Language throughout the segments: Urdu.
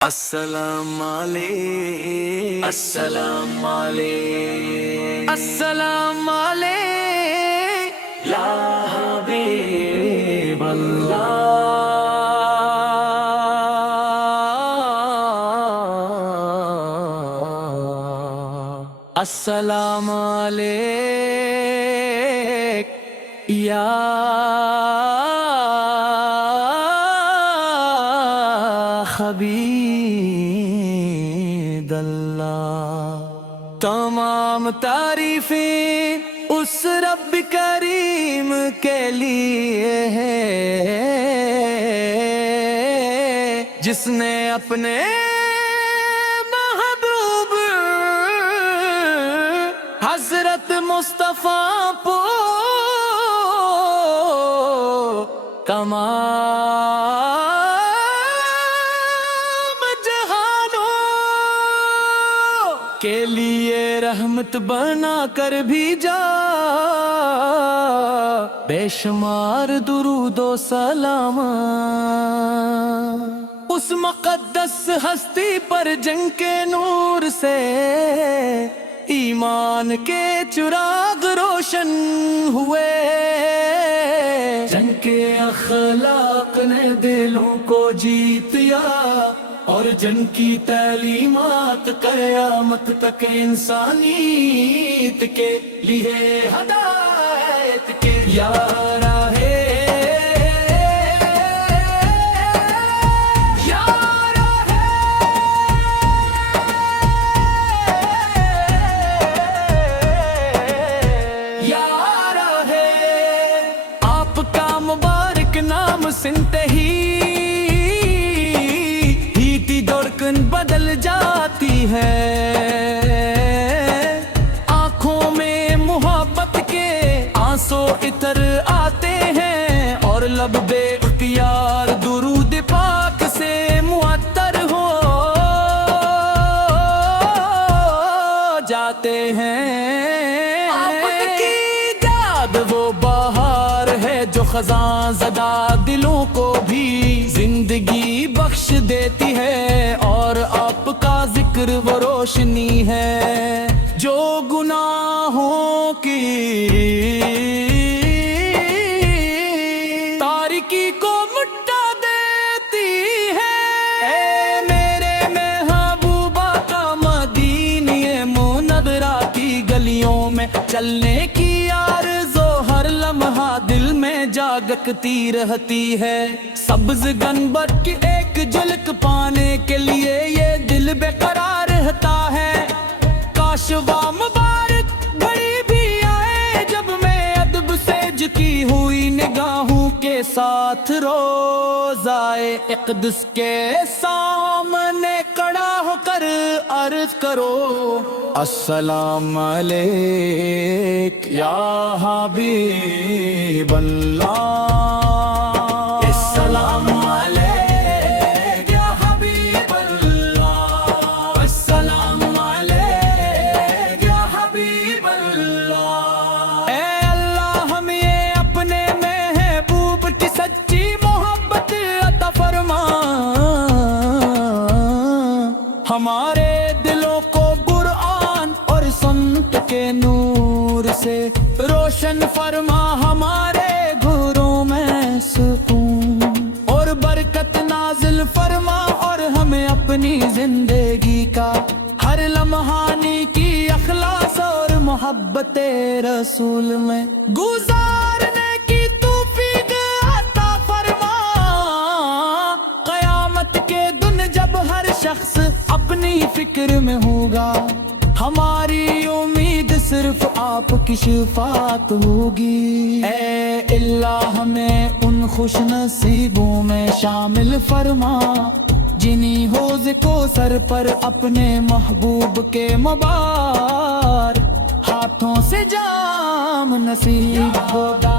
السلام علیکم السلام علیکم السلام علیکم یا حبیب اللہ السلام علیکم یا حبیب اللہ۔ تمام تعریفیں اس رب کریم کے لیے ہے جس نے اپنے محبوب حضرت مصطفیٰ کو تمام جہانوں کے لیے رحمت بنا کر بھیجا، بے شمار درود و سلام اس مقدس ہستی پر جن کے نور سے ایمان کے چراغ روشن ہوئے، جن کے اخلاق نے دلوں کو جیت لیا اور جن کی تعلیمات قیامت تک انسانیت کے لیے ہدایت کے یار ہے۔ سنتے ہی دھڑکن بدل جاتی ہے، آنکھوں میں محبت کے آنسو اتر آتے ہیں اور لب بے اختیار درود پاک سے معطر ہو جاتے ہیں۔ آپ کی یاد وہ بہار ہے جو خزاں زدہ دلوں کو بھی زندگی بخش دیتی ہے، اور آپ کا ذکر وہ روشنی ہے جو گناہوں کی تاریکی کو مٹا دیتی ہے۔ اے میرے محبوبہ کا مدینہ منورہ کی گلیوں میں چلنے کی آرزو ہر لمحہ دل میں جاگتی رہتی ہے، سبز گنبد کی ایک جھلک پانے کے لیے یہ دل بے قرار رہتا ہے۔ کاش وہ مبارک گھڑی بھی آئے جب میں ادب سے جھکی ہوئی نگاہوں کے ساتھ روضائے اقدس کے سامنے کھڑا ہو کر عرض کرو السلام علیک یا حبیب اللہ، السلام علیک یا حبیب اللہ، السلام علیک یا حبیب اللہ۔ اے اللہ ہم یہ اپنے محبوب کی سچی محبت عطا فرما، ہمارے دلوں کو قرآن اور سنت کے نور سے روشن فرما، ہمارے گھروں میں سکون اور برکت نازل فرما، اور ہمیں اپنی زندگی کا ہر لمحانی کی اخلاص اور محبت رسول میں گزارنے کی توفیق عطا فرما۔ قیامت کے دن جب ہر شخص اپنی فکر میں ہوگا، ہماری امید صرف آپ کی شفاعت ہوگی۔ اے اللہ ہمیں ان خوش نصیبوں میں شامل فرما جنہیں حوض کوثر پر اپنے محبوب کے مبارک ہاتھوں سے جام نصیب ہوگا۔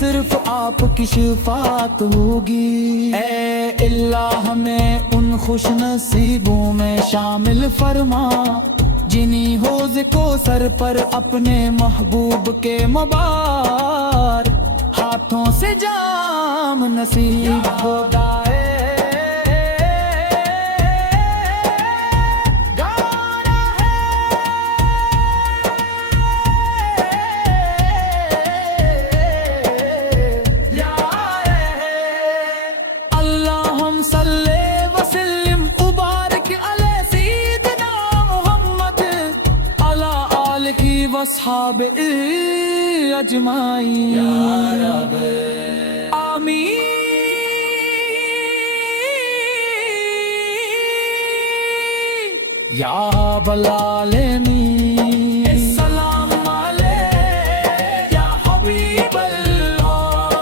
صرف آپ کی شفاعت ہوگی۔ اے اللہ ہمیں ان خوش نصیبوں میں شامل فرما جنہیں حوض کوثر پر اپنے محبوب کے مبار ہاتھوں سے جام نصیب ہوگا۔ اصحاب اجمعین یا رب آمین یا رب العالمین۔ السلام علیک یا حبیب اللہ،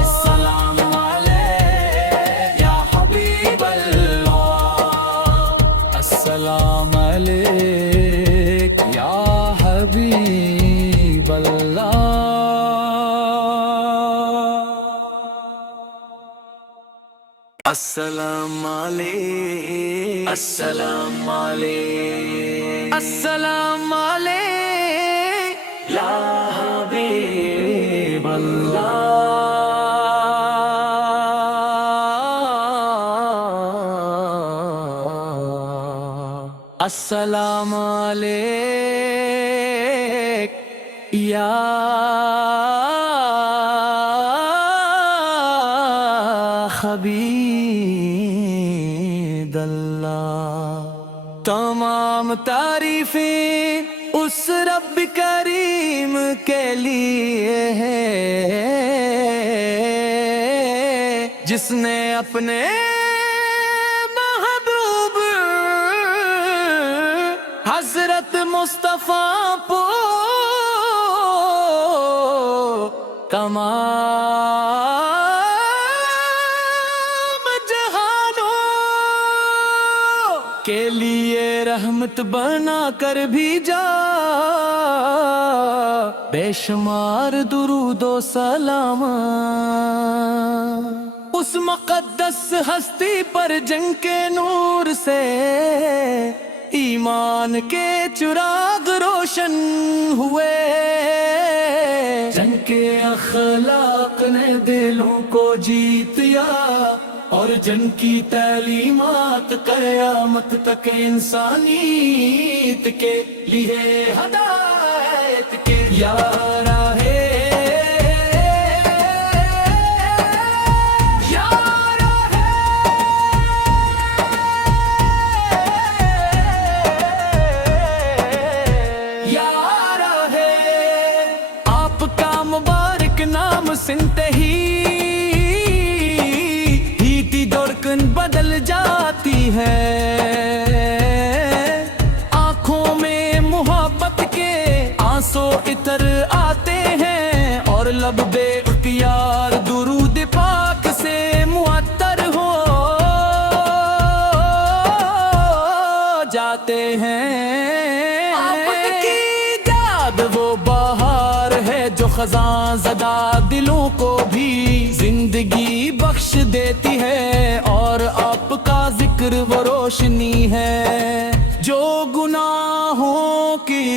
السلام علیک یا حبیب اللہ، السلام علیک یا حبیب اللہ۔ السلام علیک، السلام علیک، السلام علیک یا حبیب اللہ۔ السلام علیک یا حبیب اللہ۔ تمام تعریفیں اس رب کریم کے لیے ہے جس نے اپنے محبوب حضرت مصطفیٰ کو تمام جہانوں کے لیے رحمت بنا کر بھیجا۔ بے شمار درود و سلام اس مقدس ہستی پر جن کے نور سے ایمان کے چراغ روشن ہوئے، جن کے اخلاق نے دلوں کو جیتیا اور جن کی تعلیمات قیامت تک انسانیت کے لیے ہدایت کے یار ہے۔ سنتے ہی دھڑکن بدل جاتی ہے، آنکھوں میں محبت کے آنسو اتر آتے ہیں اور لب بے اختیار درود پاک سے معطر ہو جاتے ہیں۔ آپ کی یاد وہ بہار ہے جو خزاں زدہ دلوں کو بھی زندگی بخش دیتی ہے، اور آپ کا ذکر وہ روشنی ہے جو گناہوں کی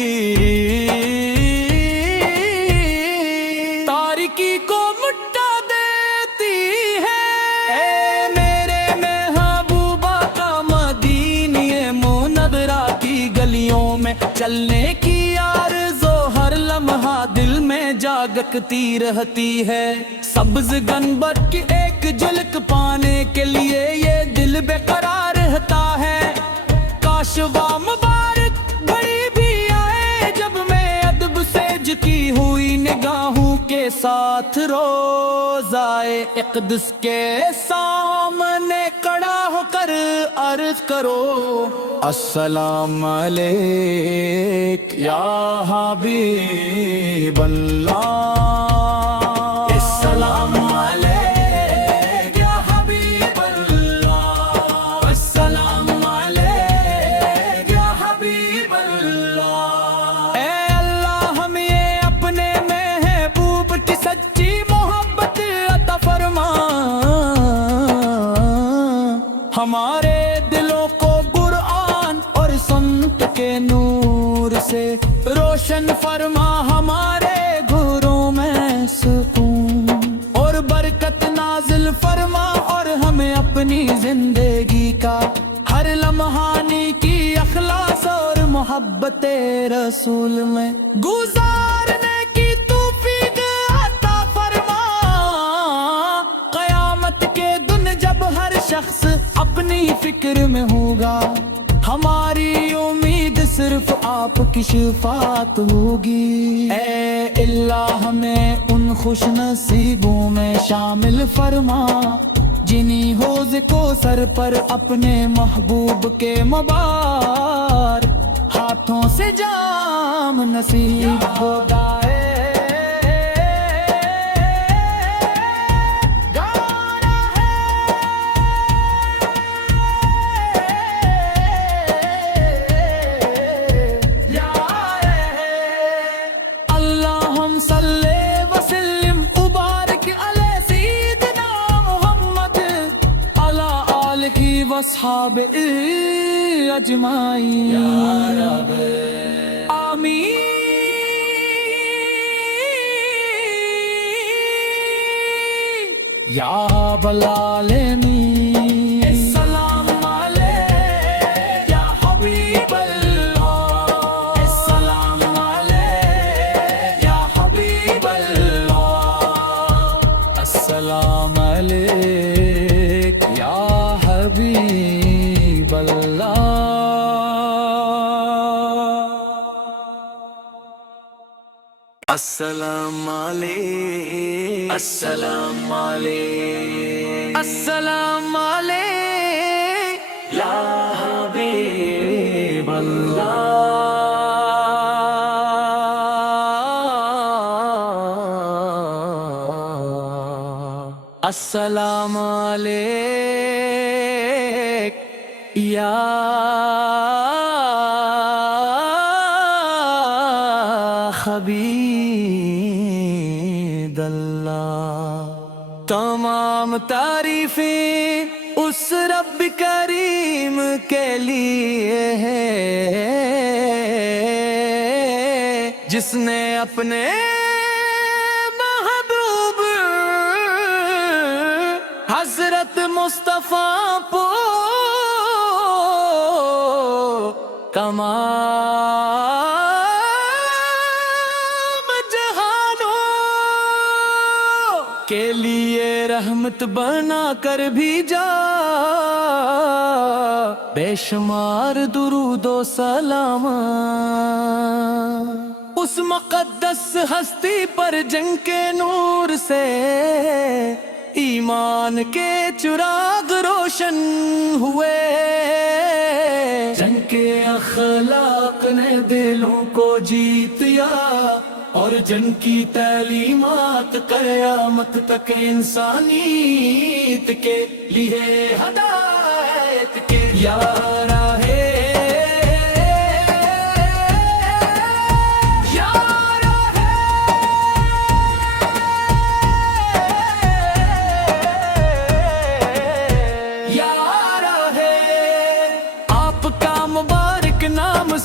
تاریکی کو مٹا دیتی ہے۔ اے میرے محبوبہ کا مدینہ منورہ کی گلیوں میں چلنے کی آرزو ہر لمحہ دل میں جاگتی رہتی ہے۔ سبز گنبد کی ایک جھلک پانے کے لیے یہ دل بے قرار رہتا ہے۔ کاش وہ مبارک گھڑی بھی آئے جب میں ادب سے جھکی ہوئی نگاہوں کے ساتھ روضائے اقدس کے سامنے کھڑا ہو کر عرض کرو السلام علیک یا حبیب اللہ، السلام علیک یا حبیب اللہ، السلام علیک یا حبیب اللہ۔ اے اللہ ہم یہ اپنے محبوب کی سچی محبت ہمارے دلوں کو قرآن اور سنت کے نور سے روشن فرما، ہمارے گھروں میں سکون اور برکت نازل فرما، اور ہمیں اپنی زندگی کا ہر لمحانی کی اخلاص اور محبت رسول میں گزارنے کی توفیق عطا فرما۔ قیامت کے دن جب ہر شخص اپنی فکر میں ہوگا، ہماری امید صرف آپ کی شفاعت ہوگی۔ اے اللہ ہمیں ان خوش نصیبوں میں شامل فرما جنہیں حوض کوثر پر اپنے محبوب کے مبار ہاتھوں سے جام نصیب ہوگا۔ اصحاب اجمعین یا رب آمین یا رب العالمین۔ السلام علیک یا حبیب اللہ، السلام علیک یا حبیب اللہ، السلام علیک یا حبیب اللہ۔ السلام علیک، السلام علیک، السلام علیک یا حبیب اللہ۔ السلام علیک یا حبیب اللہ۔ تمام تعریفیں اس رب کریم کے لیے ہے جس نے اپنے محبوب حضرت مصطفیٰ کو تمام جہانوں کے لیے رحمت بنا کر بھیجا۔ بے شمار درود و سلام اس مقدس ہستی پر جن کے نور سے ایمان کے چراغ روشن ہوئے، جن کے اخلاق نے دلوں کو جیتیا، اور جن کی تعلیمات قیامت تک انسانیت کے لیے ہدایت کے یار ہے۔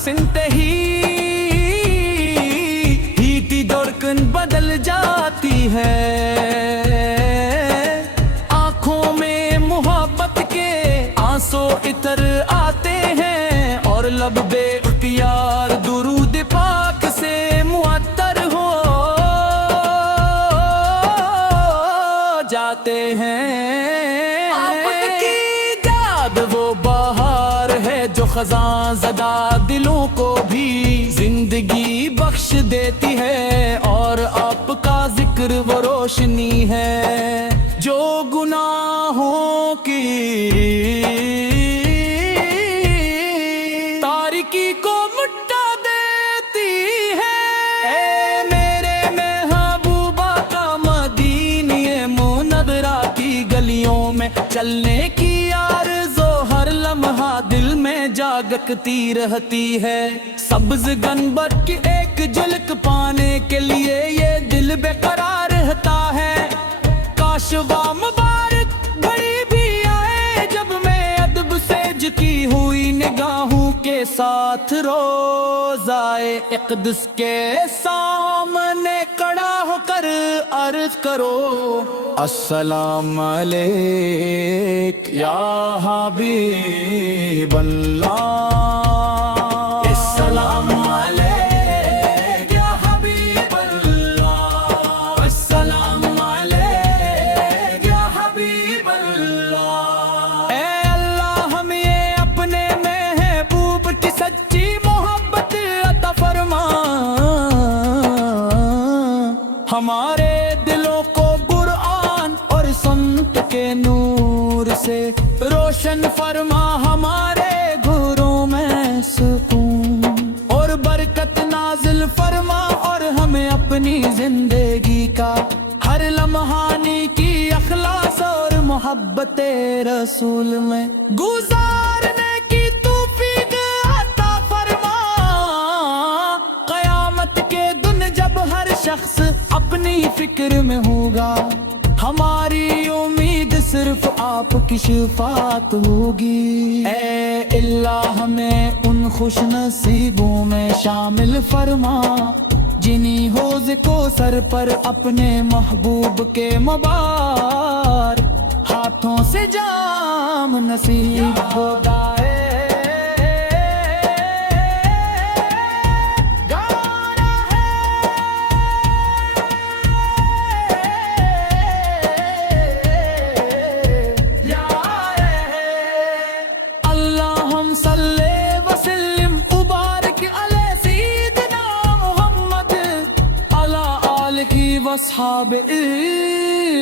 سنتے ہی ہیٹی دھڑکن بدل جاتی ہے، آنکھوں میں محبت کے آنسو اتر آتے ہیں، اور لب بے اختیار درود پاک سے معطر ہو جاتے ہیں۔ آپ کی یاد وہ بہار ہے جو خزاں زدہ دلوں کو بھی زندگی بخش دیتی ہے، اور آپ کا ذکر وہ روشنی ہے جو گناہوں کی تاریکی کو مٹا دیتی ہے۔ اے میرے محبوبہ کا مدینہ منورہ کی گلیوں میں چلنے کی آرزو ہر لمحہ دل میں جاگتی رہتی ہے۔ سبز گنبد کی ایک جھلک پانے کے لیے یہ دل بے قرار رہتا ہے۔ کاش وہ مبارک گھڑی بھی آئے جب میں ساتھ روزائے اقدس کے سامنے کھڑا ہو کر عرض کرو السلام علیک یا حبیب اللہ، السلام علیک یا حبیب اللہ، السلام علیک یا حبیب اللہ۔ اے اللہ ہم یہ اپنے محبوب کی سچی محبت عطا فرما، ہمارے دلوں کو قرآن اور سنت کے نور سے روشن فرما، ہمارے گھروں میں سکون اور برکت نازل فرما، اور ہمیں اپنی زندگی کا ہر لمحانی کی اخلاص اور محبت رسول میں گزارنے کی توفیق عطا فرما۔ قیامت کے دن جب ہر شخص اپنی فکر میں ہوگا، ہماری امید صرف آپ کی شفاعت ہوگی۔ اے اللہ ہمیں ان خوش نصیبوں میں شامل فرما جنہیں حوض کوثر پر اپنے محبوب کے مبار ہاتھوں سے جام نصیب ہوگا۔ اصحاب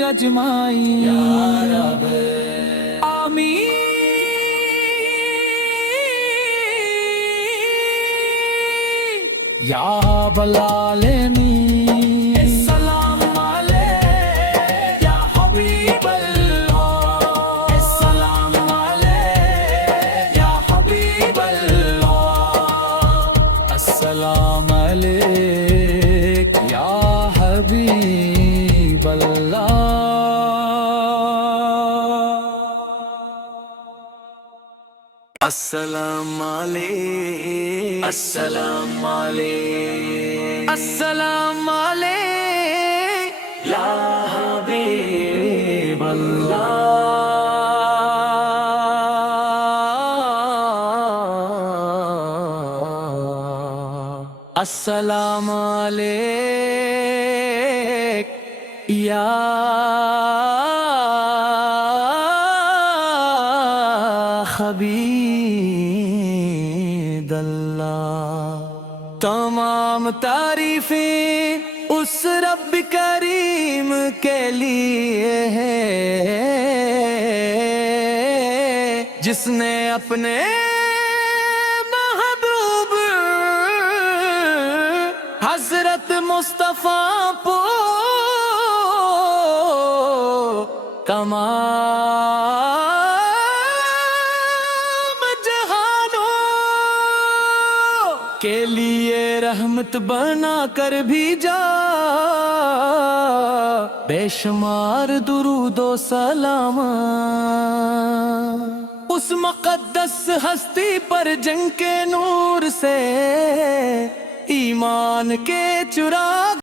اجمعین یا رب آمین یا رب العالمین۔ السلام علیک یا حبیب اللہ، السلام علیک یا حبیب اللہ، السلام علیک یا حبیب اللہ۔ السلام علیک، السلام علیک، السلام علیک یا حبیب اللہ۔ السلام علیک یا حبیب اللہ۔ تمام تعریفیں اس رب کریم کے لیے ہے جس نے اپنے محبوب حضرت مصطفیٰ کو تمام جہانوں کے لیے رحمت بنا کر بھیجا، بے شمار درود و سلام اس مقدس ہستی پر جن کے نور سے ایمان کے چراغ